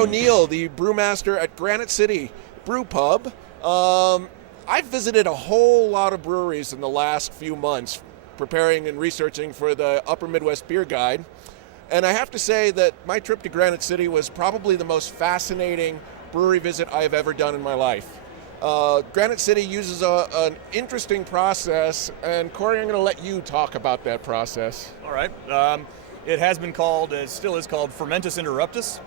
O'Neill, the brewmaster at Granite City Brew Pub. I've visited a whole lot of breweries in the last few months, preparing and researching for the Upper Midwest Beer Guide. And I have to say that my trip to Granite City was probably the most fascinating brewery visit I've ever done in my life. Granite City uses an interesting process, and Cory, I'm going to let you talk about that process. All right. It has been called, it still is called Fermentus Interruptus.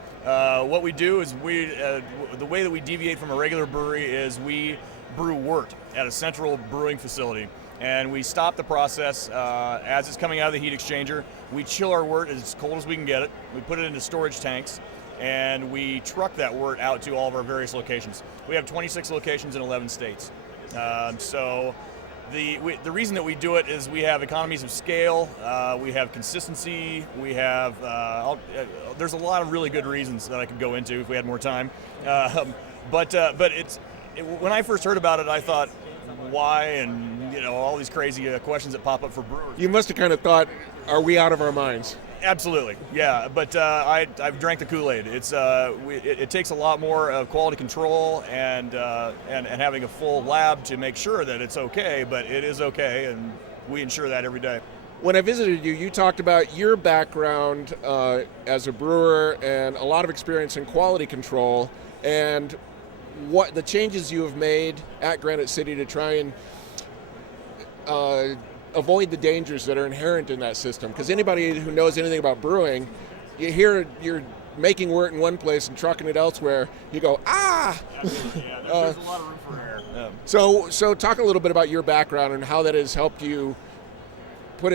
What we do is the way that we deviate from a regular brewery is we brew wort at a central brewing facility. And we stop the process as it's coming out of the heat exchanger. We chill our wort as cold as we can get it. We put it into storage tanks, and we truck that wort out to all of our various locations. We have 26 locations in 11 states. So the reason that we do it is we have economies of scale, we have consistency, we have, there's a lot of really good reasons that I could go into if we had more time. But when I first heard about it, I thought, why? And all these crazy questions that pop up for brewers. You must have kind of thought, are we out of our minds? Absolutely, yeah. But I've drank the Kool-Aid. It takes a lot more of quality control and having a full lab to make sure that it's okay. But it is okay, and we ensure that every day. When I visited you, you talked about your background as a brewer and a lot of experience in quality control, and what the changes you have made at Granite City to try and avoid the dangers that are inherent in that system. Because anybody who knows anything about brewing, you hear you're making wort in one place and trucking it elsewhere, you go, ah! Yeah, there's a lot of room for error. Yeah. So talk a little bit about your background and how that has helped you put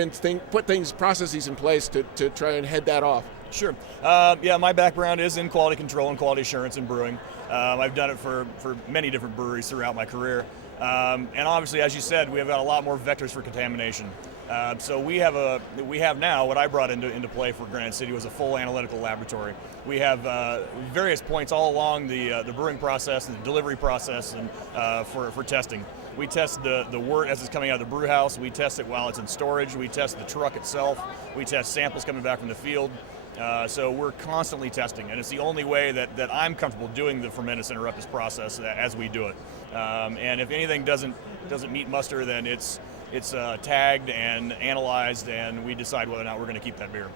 processes in place to try and head that off. Sure. My background is in quality control and quality assurance in brewing. I've done it for many different breweries throughout my career. And obviously, as you said, we have got a lot more vectors for contamination. So we have now what I brought into play for Granite City was a full analytical laboratory. We have various points all along the brewing process and the delivery process and for testing. We test the wort as it's coming out of the brew house. We test it while it's in storage. We test the truck itself. We test samples coming back from the field. So we're constantly testing, and it's the only way that I'm comfortable doing the Fermentus Interruptus process as we do it. And if anything doesn't meet muster, then it's tagged and analyzed, and we decide whether or not we're going to keep that beer.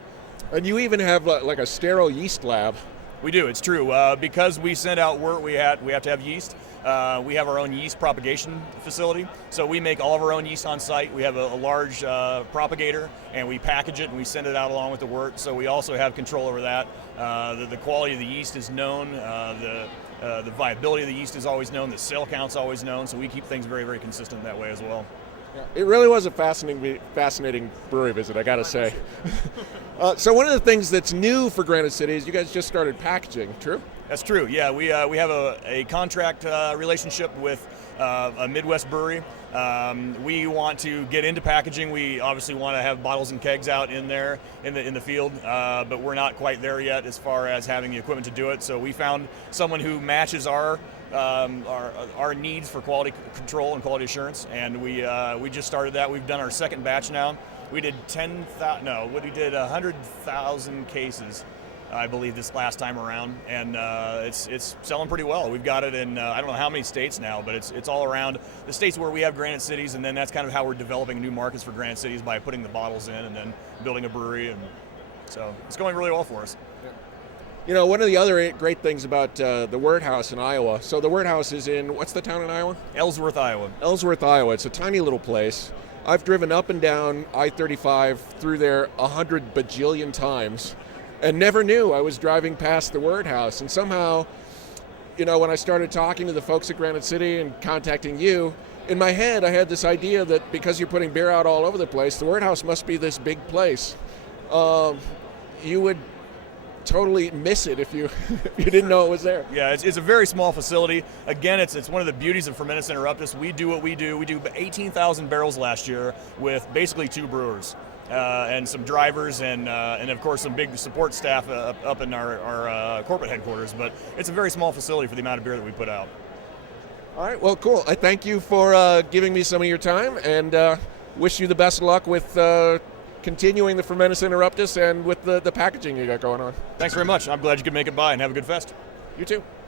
And you even have like a sterile yeast lab. We do, it's true. Because we send out wort, we have to have yeast. We have our own yeast propagation facility, so we make all of our own yeast on site. We have a large propagator, and we package it and we send it out along with the wort, so we also have control over that. The quality of the yeast is known, the viability of the yeast is always known, the cell count's always known, so we keep things very, very consistent that way as well. Yeah, it really was a fascinating brewery visit, I gotta say. So one of the things that's new for Granite City is you guys just started packaging, true? That's true, yeah. We have a contract relationship with a Midwest brewery. We want to get into packaging. We obviously want to have bottles and kegs out in there in the field, but we're not quite there yet as far as having the equipment to do it. So we found someone who matches our needs for quality control and quality assurance, and we just started that. We've done our second batch now. We did 100,000 cases, I believe, this last time around, and it's selling pretty well. We've got it in I don't know how many states now, but it's all around the states where we have Granite Cities, and then that's kind of how we're developing new markets for Granite Cities by putting the bottles in and then building a brewery, and so it's going really well for us. Yeah. One of the other great things about the Wort House in Iowa, so the Wort House is in, what's the town in Iowa? Ellsworth, Iowa. Ellsworth, Iowa. It's a tiny little place. I've driven up and down I-35 through there 100 bajillion times and never knew I was driving past the Wort House. And somehow, when I started talking to the folks at Granite City and contacting you, in my head I had this idea that because you're putting beer out all over the place, the Wort House must be this big place. You would totally miss it if you didn't know it was there. Yeah, it's a very small facility. Again, it's one of the beauties of Fermentus Interruptus. We do what we do. We do 18,000 barrels last year with basically 2 brewers and some drivers and of course some big support staff up in our corporate headquarters. But it's a very small facility for the amount of beer that we put out. All right, well, cool. I thank you for giving me some of your time, and wish you the best of luck with continuing the Fermentus Interruptus and with the packaging you got going on. Thanks very much. I'm glad you could make it by and have a good fest. You too.